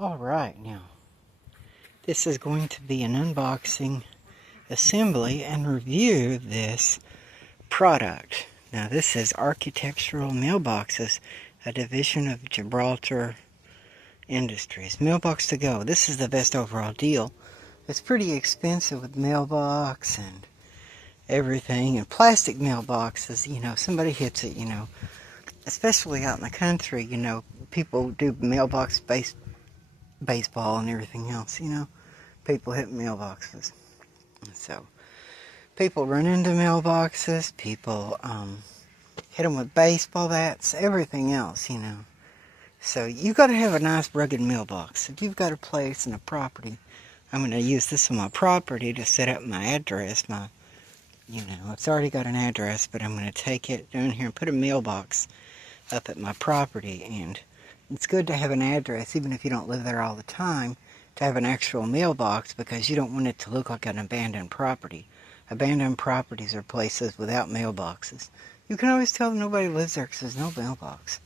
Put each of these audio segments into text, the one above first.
Alright, now this is going to be an unboxing, assembly, and review of this product. Now this is Architectural Mailboxes, a division of Gibraltar Industries. Mailbox to go. This is the best overall deal. It's pretty expensive with mailbox and everything, and plastic mailboxes, you know, somebody hits it, you know, especially out in the country, you know, people do mailbox baseball and everything else, you know, people hit mailboxes. So people run into mailboxes, people hit them with baseball bats, everything else, you know. So you got to have a nice rugged mailbox. If you've got a place and a property, I'm going to use this on my property to set up my address, you know, it's already got an address, but I'm going to take it down here and put a mailbox up at my property. And it's good to have an address, even if you don't live there all the time, to have an actual mailbox, because you don't want it to look like an abandoned property. Abandoned properties are places without mailboxes. You can always tell nobody lives there because there's no mailbox.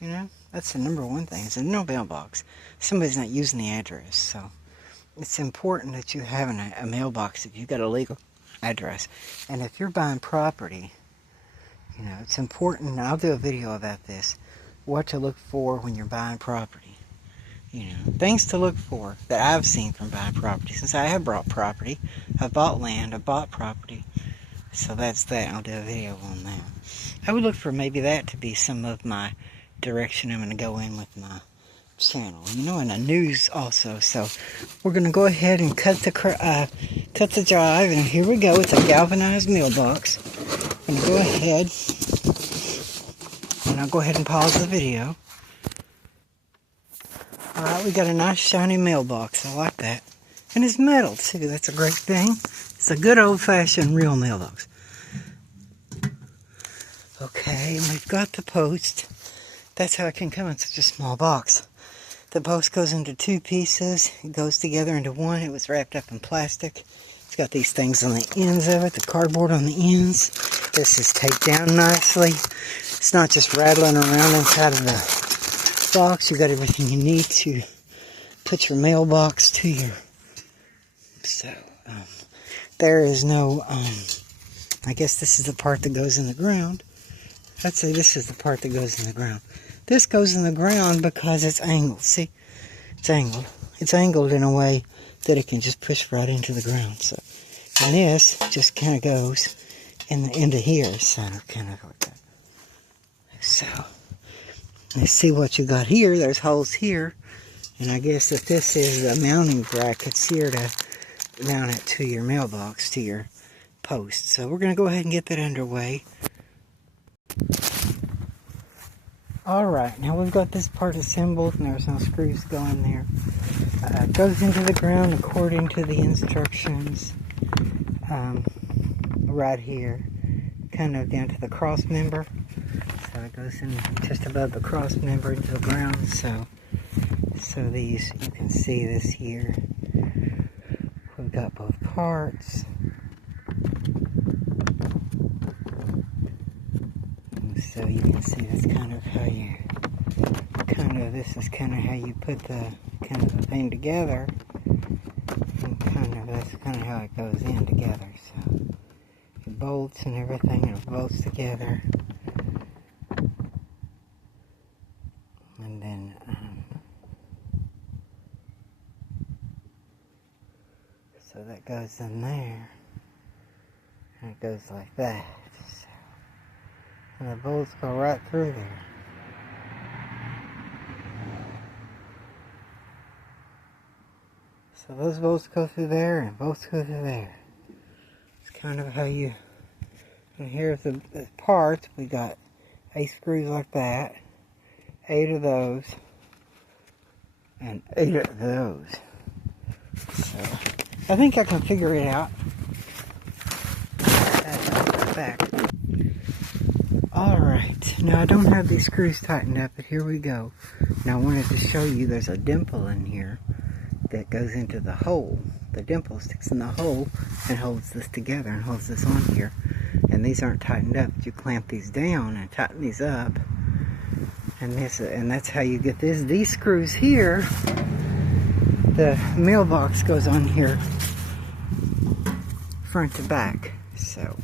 You know, that's the number one thing, is there's no mailbox. Somebody's not using the address, so it's important that you have a mailbox if you've got a legal address. And if you're buying property, you know, it's important, and I'll do a video about this, what to look for when you're buying property. You know, things to look for that I've seen from buying property. Since I have bought property, I've bought land, I've bought property. So that's that. I'll do a video on that. I would look for maybe that to be some of my direction I'm going to go in with my channel. You know, and the news also. So we're going to go ahead and cut the drive, and here we go. It's a galvanized mailbox. I'm going to go ahead, and I'll go ahead and pause the video. Alright, we got a nice shiny mailbox. I like that. And it's metal too. That's a great thing. It's a good old-fashioned real mailbox. Okay, and we've got the post. That's how it can come in such a small box. The post goes into two pieces. It goes together into one. It was wrapped up in plastic. It's got these things on the ends of it, the cardboard on the ends. This is taped down nicely. It's not just rattling around inside of the box. You got everything you need to put your mailbox to your. So there is no I guess this is the part that goes in the ground. I'd say this is the part that goes in the ground. This goes in the ground because it's angled. See, it's angled. It's angled in a way that it can just push right into the ground. So, and this just kind of goes into here, so kind of like that. So let's see what you got here. There's holes here, and I guess that this is the mounting brackets here to mount it to your mailbox, to your post. So we're going to go ahead and get that underway. Alright, now we've got this part assembled, and there's no screws going there. It goes into the ground according to the instructions right here, kind of down to the cross member. So it goes in just above the cross member into the ground. So these, you can see this here. We've got both parts. So you can see that's kind of how you, this is kind of how you put the thing together. And that's kind of how it goes in together. So it bolts and everything, and it bolts together. And then, so that goes in there. And it goes like that. And the bolts go right through there. So those bolts go through there, and bolts go through there. It's kind of how you. And here's the parts. We got 8 screws like that, 8 of those, and 8 of those. So I think I can figure it out. Back. Alright, now I don't have these screws tightened up, but here we go. Now I wanted to show you there's a dimple in here that goes into the hole. The dimple sticks in the hole and holds this together and holds this on here. And these aren't tightened up. You clamp these down and tighten these up, And that's how you get this. These screws here, the mailbox goes on here front to back. So